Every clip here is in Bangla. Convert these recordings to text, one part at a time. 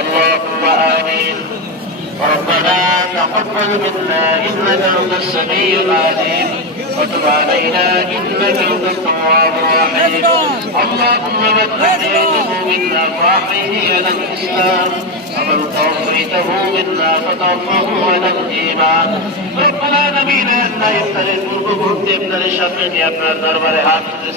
اللهم آمين. ربنا تقبل منا إنك أنت السميع العليم. وتب علينا إنك أنت التواب الرحيم. اللهم من هديته منا فأحيه إلى الإسلام. ومن توفيته منا فتوفه على الإيمان. ربنا نبينا أن يفترق قلوبهم تبتل الشر يا ابن الدربر حافظ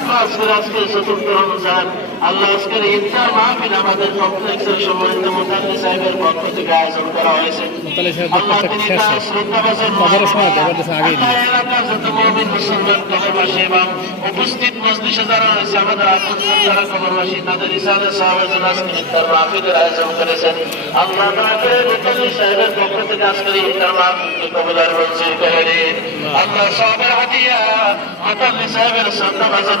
তাদের তাদের আল্লাহ আজকের আজকের চতুর্থ রমজান আল্লাহ আজকের ঈদগাহ মাহফিল আমাদের কমপ্লেক্সের সম্মানিত মুতাল্লি সাহেবের পক্ষ থেকে আয়োজন করা হয়েছে মুতাল্লি সাহেবের আল্লাহ তিনি তার। আল্লাহ এলাকার যত মুমিন মুসলমান কবরবাসী এবং উপস্থিত মজলিসে যারা রয়েছে আমাদের আপনজন যারা কবরবাসী তাদের ইসালে সাহাবাজন আজকে ইফতার মাহফিলের আয়োজন করেছেন আল্লাহ দয়া করে সাহেবের পক্ষ থেকে আজকের ইফতার মাহফিলকে কবুলার মঞ্জুর করে আল্লাহ সবের হাতিয়া মুতাল্লি সাহেবের শ্রদ্ধাভাজন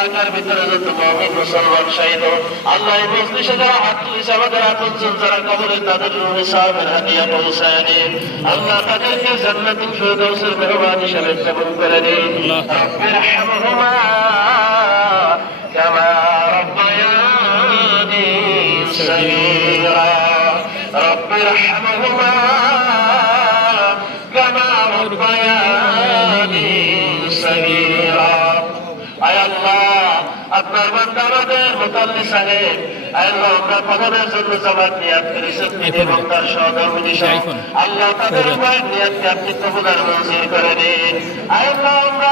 এলাকার ভিতরে যত মহম্মদ মুসলমান শহীদ আল্লাহ মজলিসে যারা হাত তুলিছে, আমাদের আপনজন যারা কবরে, তাদের রুহে সাহেবের হাতিয়া পৌঁছায় নিন আল্লাহ তাদেরকে জান্নাতুল ফেরদাউসের মেহমান হিসেবে স্থাপন করে নিন রব্বির হামহুমা কামা রব্বায়ানি আপনার বান্দা আমাদের জন্য জবাব নিয়াত করেছেন তিনি এবং আল্লাহ তাদের উপর নিয়াতকে আপনি কবুলার মঞ্জুর করে দিন আল্লাহ আমরা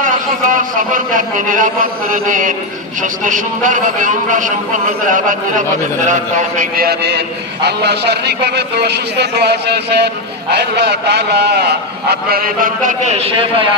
আপনি নিরাপদ করে দিন সুস্থ সুন্দরভাবে উমরা সম্পন্ন করে আবার নিরাপদে ফেরার তৌফিক দিয়ে দিন আল্লাহ শারীরিকভাবে তো অসুস্থ তো আছেন আল্লাহ তাআলা আপনার এই বান্দাকে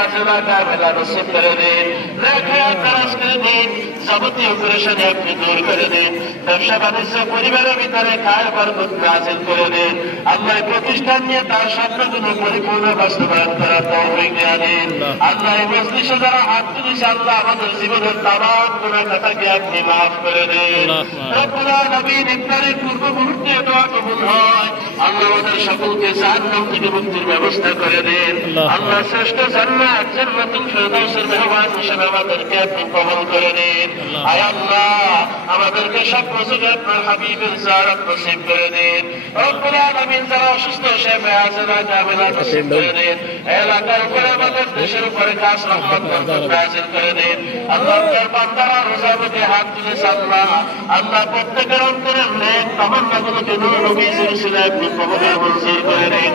আজিলা কামেলা নসিব করে দিন। রেখে খরচ করে দিন যাবতীয় পরেশানি আপনি দূর করে দিন। ব্যবসা বাণিজ্য পরিবারের ভিতরে খায় বরকত নাজিল করে দিন। আল্লাহ প্রতিষ্ঠান নিয়ে তার স্বপ্নগুলো পরিপূর্ণ বাস্তবায়ন করার তৌফিক দিয়ে দিন আল্লাহ। এই মজলিসে যারা হাত তুলেছে আল্লাহ আমাদের জীবনের তামাম কথাকে আপনি মাফ করে দিন। রব্বুল আলামিন ইফতারের পূর্ব মুহূর্তে দোয়া কবুল হয়। আল্লাহ আমাদের সকলকে জাহান্নাম থেকে মুক্তির ব্যবস্থা করে দিন। আল্লাহ। শ্রেষ্ঠ জান্নাত জান্নাতুল ফেরদাউসের মেহমান হিসেবে আমাদেরকে আপনি কবুল করে দিন। আয় আল্লাহ আমাদেরকে সব রসুল আপনার হাবিবের জিয়ারত নসিব করে দিন। রব্বুল আলামিন যারা অসুস্থ সে মেয়াজেরা কামেলা নসিব করে দিন। এলাকার উপরে আমাদের দেশের উপরে খাস রহমত নাজিল করে দিন। আল্লাহ বান্দারা মুখে হাত তুলেছে আল্লাহ আল্লাহ প্রত্যেকের অন্তরের নেক তামান্নাগুলোকে নূর নবী সিলসিলা আপনি কবরে মঞ্জুর করে দিন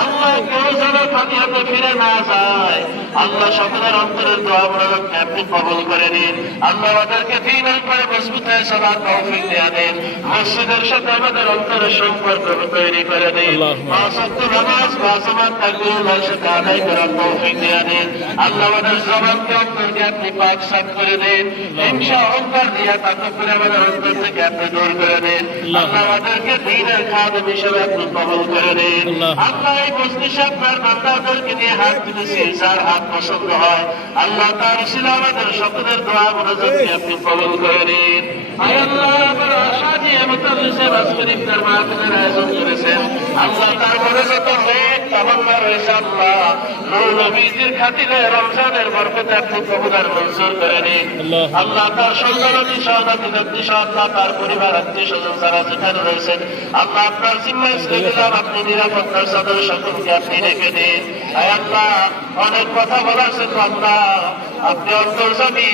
আল্লাহ কেউ যেন খালি হাতে ফিরে না যায়। আল্লাহ সকলের অন্তরের দোয়া মোনাজাতকে আপনি কবুল করে নিন। আল্লাহ আমাদেরকে দিনের পরে মজবুত হয়ে সবার তৌফিক দেয়া দিন। মসজিদের সাথে আমাদের অন্তরের সম্পর্ক তৈরি করে দিন। আল্লাহুম্মা। নামাজ পাঁচ ওয়াক্ত তাকবীরুল্লাহ সাথে আদায় করার তৌফিক দেয়া দিন। আল্লাহ আমাদের জবানকে অন্তরকে আপনি পাক সাফ করে দিন। হিংসা অহংকার দিয়া তাকব্বুর আমাদের অন্তর থেকে আপনি দূর করে দিন। আল্লাহ। আমাদেরকে দিনের খাদেম হিসেবে আপনি কবুল করে দিন। আল্লাহ। আল্লাহ এই মজলিসে আপনার বান্দাদেরকে নিয়ে হাত তুলেছি যার হাত পছন্দ হয়। আল্লাহ তার ছিল আমাদের সকলের দোয়া মনোযোগকে আপনি কবুল করে দিন। আল্লাহ আমার আশা নিয়ে মতো আলী সাহেব আজকের মাহফিলের আয়োজন করেছেন আল্লাহ তার মনে যত নেক তামান্না নূর নবীজির খাতিরে রমজানের বরকতে আপনি কবুলার মঞ্জুর করে নিন আল্লাহ। আল্লাহ তার সন্তানাদি সহনাদি ব্যক্তি আল্লাহ তার পরিবার আত্মীয় স্বজন যারা যেখানে রয়েছেন আল্লাহ আপনার জিম্মায় ছেড়ে দিলাম, আপনি নিরাপত্তার সাথে সকলকে আপনি রেখে দিন আয় আল্লাহ, অনেক কথা বলার আল্লাহ আপনি অন্তর্জামী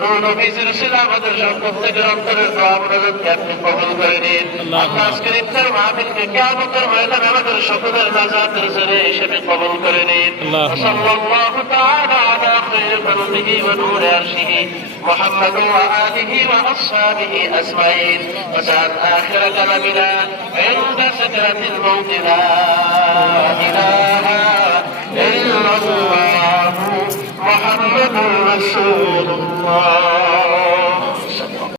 নূর নবীজির ছিল আমাদের সব প্রত্যেকের অন্তরের দোয়া মনোযোগকে আপনি কবুল করে নিন আল্লাহ। আল্লাহ আজকের ইফতার মাহফিলকে কিয়ামতের ময়দানে আমাদের সকলের নাজাতের জেরে হিসেবে কবুল করে নিন আল্লাহ। صلى الله تعالى على خير خلقه ونور عرشه محمد وآله وأصحابه أجمعين وجعل آخر كلامنا عند سكرة الموت لا إله محمد رسول الله